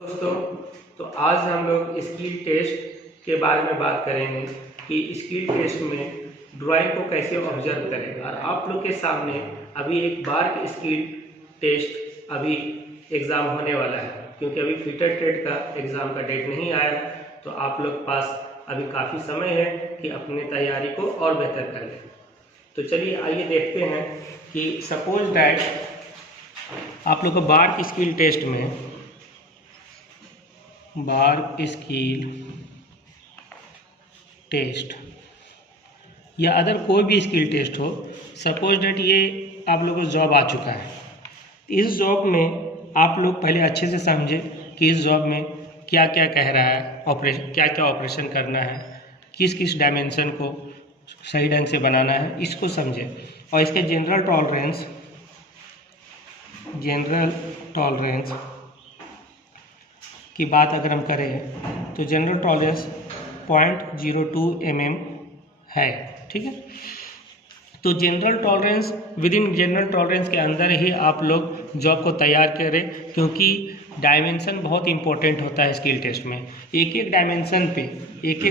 दोस्तों, तो आज हम लोग स्किल टेस्ट के बारे में बात करेंगे कि स्किल टेस्ट में ड्राइंग को कैसे ऑब्जर्व करें। और आप लोग के सामने अभी एक बार की स्किल टेस्ट अभी एग्ज़ाम होने वाला है, क्योंकि अभी फिटर ट्रेड का एग्ज़ाम का डेट नहीं आया, तो आप लोग पास अभी काफ़ी समय है कि अपनी तैयारी को और बेहतर कर लें। तो चलिए आइए देखते हैं कि सपोज दैट आप लोग को बार की स्किल टेस्ट में बार स्किल टेस्ट या अदर कोई भी स्किल टेस्ट हो, सपोज डेट ये आप लोगों को जॉब आ चुका है। इस जॉब में आप लोग पहले अच्छे से समझे कि इस जॉब में क्या क्या कह रहा है, ऑपरेशन क्या क्या ऑपरेशन करना है, किस किस डायमेंशन को सही ढंग से बनाना है, इसको समझे। और इसके जनरल टॉलरेंस की बात अगर हम करें तो जनरल टॉलरेंस 0.02 mm है, ठीक है। तो general tolerance, with in general tolerance के अंदर ही आप लोग जॉब को तैयार करें, क्योंकि डायमेंशन बहुत इंपॉर्टेंट होता है स्किल टेस्ट में। एक एक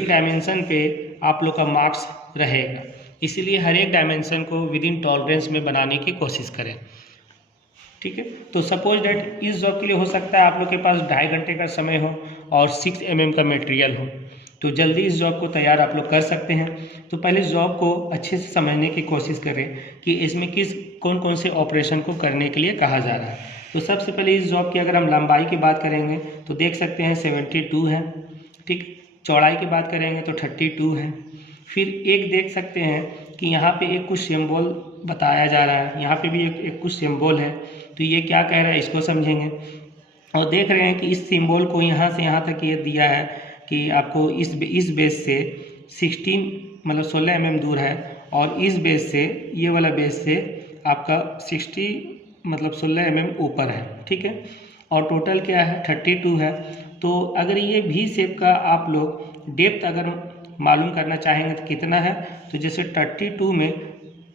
डायमेंशन पे आप लोग का मार्क्स रहेगा, इसीलिए हर एक डायमेंशन को विद इन टॉलरेंस में बनाने की कोशिश करें, ठीक है। तो सपोज डेट इस जॉब के लिए हो सकता है आप लोग के पास 2.5 घंटे का समय हो और 6 mm का मटेरियल हो, तो जल्दी इस जॉब को तैयार आप लोग कर सकते हैं। तो पहले जॉब को अच्छे से समझने की कोशिश करें कि इसमें कौन कौन से ऑपरेशन को करने के लिए कहा जा रहा है। तो सबसे पहले इस जॉब की अगर हम लंबाई की बात करेंगे तो देख सकते हैं 72 है, ठीक। चौड़ाई की बात करेंगे तो 32 है। फिर एक देख सकते हैं कि यहाँ पे एक कुछ सिंबल बताया जा रहा है, यहाँ पे भी एक कुछ सिंबल है, तो ये क्या कह रहा है इसको समझेंगे। और देख रहे हैं कि इस सिंबल को यहाँ से यहाँ तक ये दिया है कि आपको इस बेस से 16 मतलब 16 mm दूर है, और इस बेस से ये वाला बेस से आपका 60 मतलब 16 mm ऊपर है, ठीक है। और टोटल क्या है 32 है। तो अगर ये भी शेप का आप लोग डेप्थ अगर मालूम करना चाहेंगे तो कितना है, तो जैसे 32 में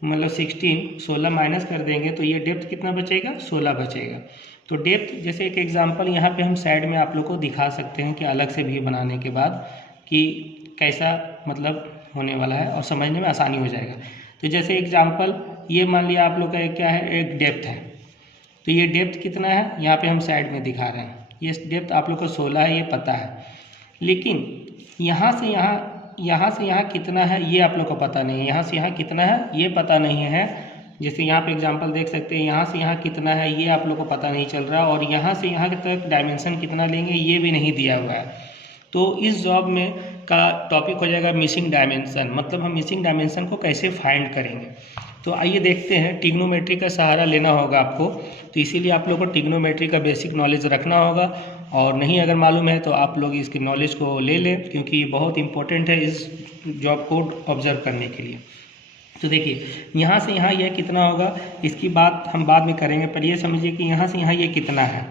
मतलब 16 माइनस कर देंगे तो ये डेप्थ कितना बचेगा, 16 बचेगा। तो डेप्थ जैसे एक एग्जांपल यहाँ पे हम साइड में आप लोग को दिखा सकते हैं कि अलग से भी बनाने के बाद कि कैसा मतलब होने वाला है और समझने में आसानी हो जाएगा। तो जैसे एग्जांपल ये मान लिया आप लोग का क्या है, एक डेप्थ है, तो ये डेप्थ कितना है यहाँ पे हम साइड में दिखा रहे हैं। ये डेप्थ आप लोग को 16 है, ये पता है, लेकिन यहाँ से यहाँ कितना है ये आप लोग को पता नहीं है, यहाँ से यहाँ कितना है ये पता नहीं है। जैसे यहाँ पे एग्जांपल देख सकते हैं, यहाँ से यहाँ कितना है ये आप लोग को पता नहीं चल रहा, और यहाँ से यहाँ तक डायमेंशन कितना लेंगे ये भी नहीं दिया हुआ है। तो इस जॉब में का टॉपिक हो जाएगा मिसिंग डायमेंशन, मतलब हम मिसिंग डायमेंशन को कैसे फाइंड करेंगे। तो आइए देखते हैं। ट्रिग्नोमेट्री का सहारा लेना होगा आपको, तो इसीलिए आप लोग को ट्रिग्नोमेट्री का बेसिक नॉलेज रखना होगा, और नहीं अगर मालूम है तो आप लोग इसकी नॉलेज को ले लें, क्योंकि ये बहुत इंपॉर्टेंट है इस जॉब को ऑब्जर्व करने के लिए। तो देखिए यहाँ से यहाँ यह कितना होगा इसकी बात हम बाद में करेंगे, पर ये समझिए कि यहाँ से यहाँ ये कितना है।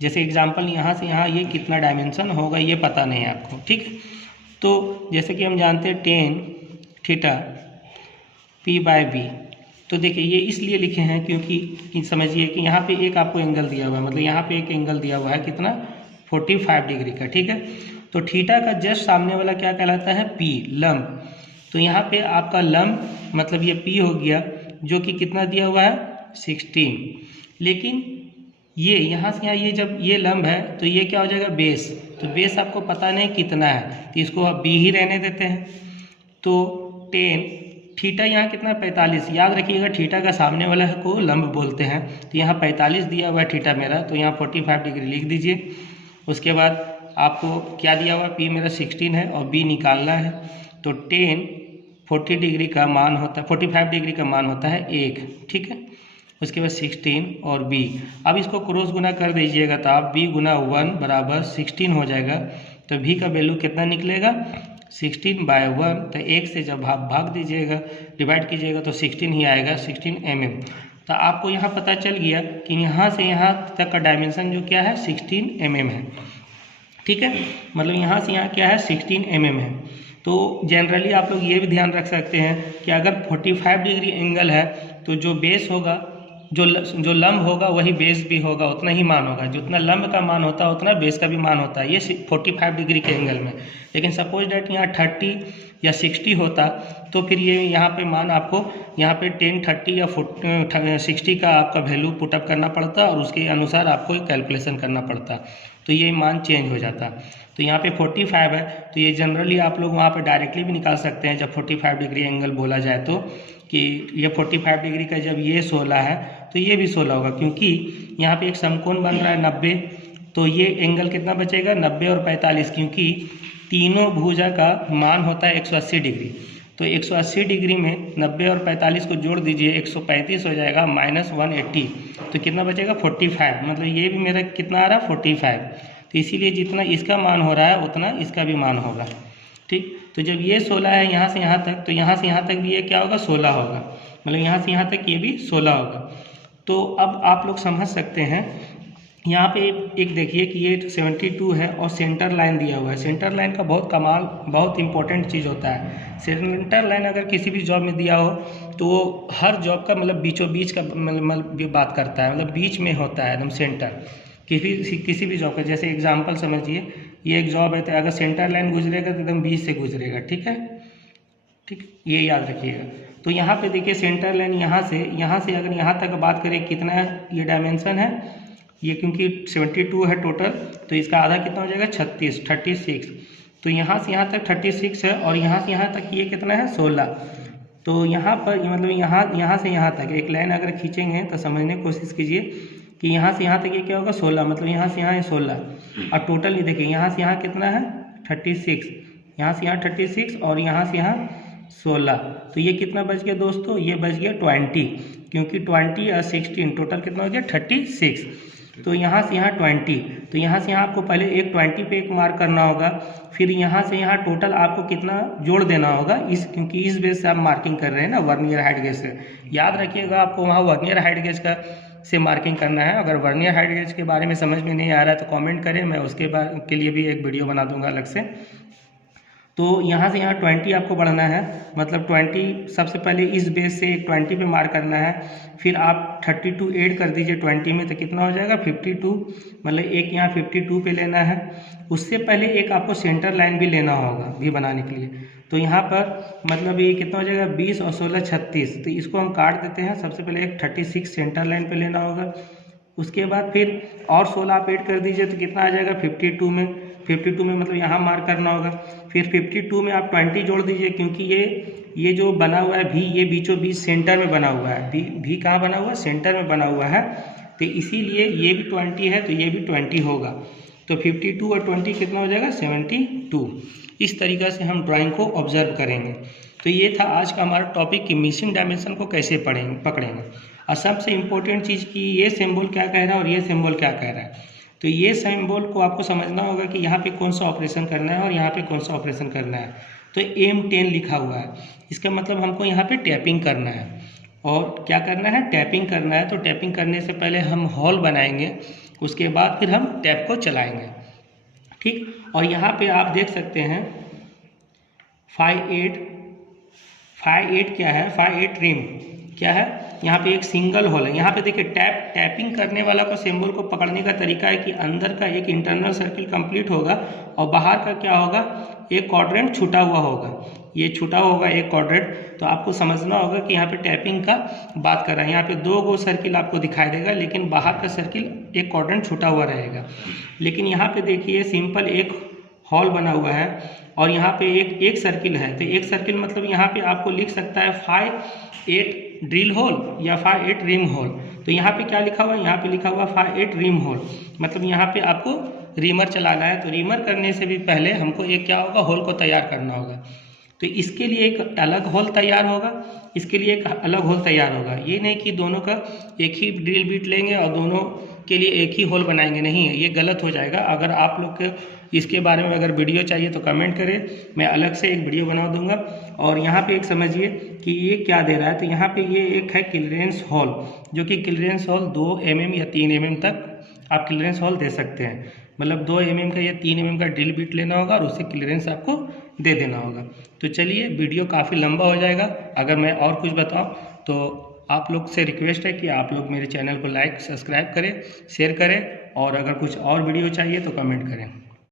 जैसे एग्जांपल यहाँ से यहाँ ये कितना डायमेंशन होगा ये पता नहीं है आपको, ठीक। तो जैसे कि हम जानते हैं tan थीटा p/b, तो देखिए ये इसलिए लिखे हैं क्योंकि समझिए कि यहाँ पे एक आपको एंगल दिया हुआ है, मतलब यहाँ पे एक एंगल दिया हुआ है कितना, 45 डिग्री का, ठीक है। तो थीटा का जस्ट सामने वाला क्या कहलाता है, p लंब। तो यहाँ पे आपका लंब मतलब ये p हो गया, जो कि कितना दिया हुआ है 16। लेकिन ये यहाँ से यहाँ ये जब ये लंब है तो ये क्या हो जाएगा बेस, तो बेस आपको पता नहीं कितना है, तो इसको आप b ही रहने देते हैं। तो tan थीटा यहाँ कितना 45, याद रखिएगा थीटा का सामने वाला को लंब बोलते हैं, तो यहाँ 45 दिया हुआ है थीटा मेरा, तो यहाँ 45 डिग्री लिख दीजिए। उसके बाद आपको क्या दिया हुआ, p मेरा 16 है और b निकालना है, तो tan 40 डिग्री का मान होता है 45 डिग्री का मान होता है 1, ठीक है। उसके बाद 16 और b, अब इसको क्रॉस गुना कर दीजिएगा तो आप b गुना 1 बराबर 16 हो जाएगा। तो v का वैल्यू कितना निकलेगा 16/1, तो 1 से जब आप भाग दीजिएगा डिवाइड कीजिएगा तो 16 ही आएगा, 16 mm। तो आपको यहाँ पता चल गया कि यहाँ से यहाँ तक का डायमेंशन जो क्या है 16 mm है, ठीक है। मतलब यहाँ से यहाँ क्या है 16 mm है। तो जनरली आप लोग ये भी ध्यान रख सकते हैं कि अगर 45 डिग्री एंगल है तो जो बेस होगा जो लंब होगा वही बेस भी होगा, उतना ही मान होगा। जितना लंब का मान होता है उतना बेस का भी मान होता है, ये 45 डिग्री के एंगल में। लेकिन सपोज डैट यहाँ 30 या 60 होता तो फिर ये यहाँ पे मान आपको यहाँ पे 10, 30 या 60 का आपका वैल्यू पुटअप करना पड़ता और उसके अनुसार आपको कैलकुलेशन करना पड़ता, तो ये मान चेंज हो जाता। तो यहाँ पे 45 है, तो ये जनरली आप लोग वहाँ पे डायरेक्टली भी निकाल सकते हैं जब 45 डिग्री एंगल बोला जाए तो, कि ये 45 डिग्री का जब ये 16 है तो ये भी 16 होगा, क्योंकि यहाँ पे एक समकोण बन रहा है 90, तो ये एंगल कितना बचेगा 90 और 45, क्योंकि तीनों भुजा का मान होता है 180 डिग्री। तो 180 डिग्री में 90 और 45 को जोड़ दीजिए, 135 हो जाएगा -180, तो कितना बचेगा 45। मतलब ये भी मेरा कितना आ रहा है 45। तो इसीलिए जितना इसका मान हो रहा है उतना इसका भी मान होगा। ठीक, तो जब ये 16 है यहाँ से यहाँ तक, तो यहाँ से यहाँ तक भी ये क्या होगा 16 होगा, मतलब यहाँ से यहाँ तक ये भी 16 होगा। तो अब आप लोग समझ सकते हैं, यहाँ पे एक देखिए कि ये 72 है और सेंटर लाइन दिया हुआ है। सेंटर लाइन का बहुत कमाल, बहुत इंपॉर्टेंट चीज़ होता है। सेंटर लाइन अगर किसी भी जॉब में दिया हो तो वो हर जॉब का मतलब बीचों बीच का मतलब बात करता है, मतलब बीच में होता है एकदम सेंटर। किसी भी जॉब का, जैसे एग्जांपल समझिए ये एक जॉब है, तो अगर सेंटर लाइन गुजरेगा तो एकदम बीच से गुजरेगा। ठीक है, ठीक, ये याद रखिएगा। तो यहाँ पे देखिए सेंटर लाइन यहाँ से अगर यहाँ तक बात करें कितना है, ये डायमेंशन है ये, क्योंकि 72 है टोटल, तो इसका आधा कितना हो जाएगा 36। तो यहाँ से यहाँ तक 36 है और यहाँ से यहाँ तक ये कितना है 16। तो यहाँ पर मतलब यहाँ से यहाँ तक एक लाइन अगर खींचेंगे तो समझने की कोशिश कीजिए कि यहाँ से यहाँ तक ये क्या होगा 16, मतलब यहाँ से यहाँ है 16 और टोटल ये देखिए यहाँ से यहाँ कितना है 36, यहाँ से यहाँ 36 और यहाँ से यहाँ 16। तो ये कितना बच गया दोस्तों, ये बच गया 20, क्योंकि 20 और 16 टोटल कितना हो गया 36। तो यहाँ से यहाँ 20, तो यहाँ से यहाँ आपको पहले एक 20 पे एक मार्क करना होगा, फिर यहाँ से यहाँ टोटल आपको कितना जोड़ देना होगा क्योंकि इस बेस से आप मार्किंग कर रहे हैं ना वर्नियर हाइट गेज से। याद रखिएगा आपको वहाँ वर्नियर हाइट गेज का से मार्किंग करना है। अगर वर्नियर हाइट गेज के बारे में समझ में नहीं आ रहा है तो कमेंट करें, मैं उसके के लिए भी एक वीडियो बना दूंगा अलग से। तो यहाँ से यहाँ 20 आपको बढ़ना है, मतलब 20 सबसे पहले इस बेस से एक 20 पे मार्क करना है, फिर आप 32 ऐड कर दीजिए 20 में, तो कितना हो जाएगा 52, मतलब एक यहाँ 52 पे लेना है। उससे पहले एक आपको सेंटर लाइन भी लेना होगा भी बनाने के लिए, तो यहाँ पर मतलब ये कितना हो जाएगा 20 और 16 36, तो इसको हम काट देते हैं। सबसे पहले एक 36 सेंटर लाइन पे लेना होगा, उसके बाद फिर और 16 आप ऐड कर दीजिए तो कितना आ जाएगा 52 में मतलब यहाँ मार्क करना होगा। फिर 52 में आप 20 जोड़ दीजिए, क्योंकि ये जो बना हुआ है भी, ये बीचों बीच सेंटर में बना हुआ है। भी कहाँ बना हुआ है, सेंटर में बना हुआ है, तो इसीलिए ये भी 20 है तो ये भी 20 होगा। तो 52 और 20 कितना हो जाएगा 72। इस तरीक़ा से हम ड्राइंग को ऑब्जर्व करेंगे। तो ये था आज का हमारा टॉपिक कि मिसिंग डायमेंशन को कैसे पकड़ेंगे। और सबसे इम्पोर्टेंट चीज़ कि ये सिंबल क्या कह रहा है और ये सिंबल क्या कह रहा है। तो ये सिंबल को आपको समझना होगा कि यहाँ पे कौन सा ऑपरेशन करना है और यहाँ पे कौन सा ऑपरेशन करना है। तो M10 लिखा हुआ है, इसका मतलब हमको यहाँ पे टैपिंग करना है। और क्या करना है, टैपिंग करना है। तो टैपिंग करने से पहले हम हॉल बनाएंगे, उसके बाद फिर हम टैप को चलाएंगे। ठीक, और यहाँ पे आप देख सकते हैं 5/8 क्या है, 5/8 रिम क्या है, यहाँ पे एक सिंगल होल है। यहाँ पे देखिए टैपिंग करने वाला को सिंबल को पकड़ने का तरीका है कि अंदर का एक इंटरनल सर्किल कंप्लीट होगा और बाहर का क्या होगा, एक क्वाड्रेंट छूटा हुआ होगा, ये छूटा होगा एक क्वाड्रेंट। तो आपको समझना होगा कि यहाँ पे टैपिंग का बात कर रहा है। यहाँ पे 2 गो सर्किल आपको दिखाई देगा, लेकिन बाहर का सर्किल एक क्वाड्रेंट छूटा हुआ रहेगा। लेकिन यहाँ पे देखिए सिंपल एक हॉल बना हुआ है और यहाँ पे एक सर्किल है। तो एक सर्किल मतलब यहाँ पे आपको लिख सकता है 5/8 ड्रिल होल या 5/8 रिंग होल। तो यहाँ पे क्या लिखा हुआ है, यहाँ पे लिखा हुआ 5/8 रिम होल, मतलब यहाँ पे आपको रीमर चलाना है। तो रीमर करने से भी पहले हमको एक क्या होगा, होल को तैयार करना होगा। तो इसके लिए एक अलग होल तैयार होगा, इसके लिए एक अलग होल तैयार होगा। ये नहीं कि दोनों का एक ही ड्रिल बीट लेंगे और दोनों के लिए एक ही होल बनाएंगे, नहीं है, ये गलत हो जाएगा। अगर आप लोग के इसके बारे में अगर वीडियो चाहिए तो कमेंट करें, मैं अलग से एक वीडियो बना दूंगा। और यहाँ पे एक समझिए कि ये क्या दे रहा है। तो यहाँ पे ये एक है क्लियरेंस हॉल, जो कि क्लियरेंस हॉल 2 mm या 3 mm तक आप क्लियरेंस हॉल दे सकते हैं। मतलब 2 mm का या 3 mm का ड्रिल बीट लेना होगा और उससे क्लियरेंस आपको दे देना होगा। तो चलिए, वीडियो काफ़ी लंबा हो जाएगा अगर मैं और कुछ बताऊँ तो आप लोग से रिक्वेस्ट है कि आप लोग मेरे चैनल को लाइक सब्सक्राइब करें, शेयर करें और अगर कुछ और वीडियो चाहिए तो कमेंट करें।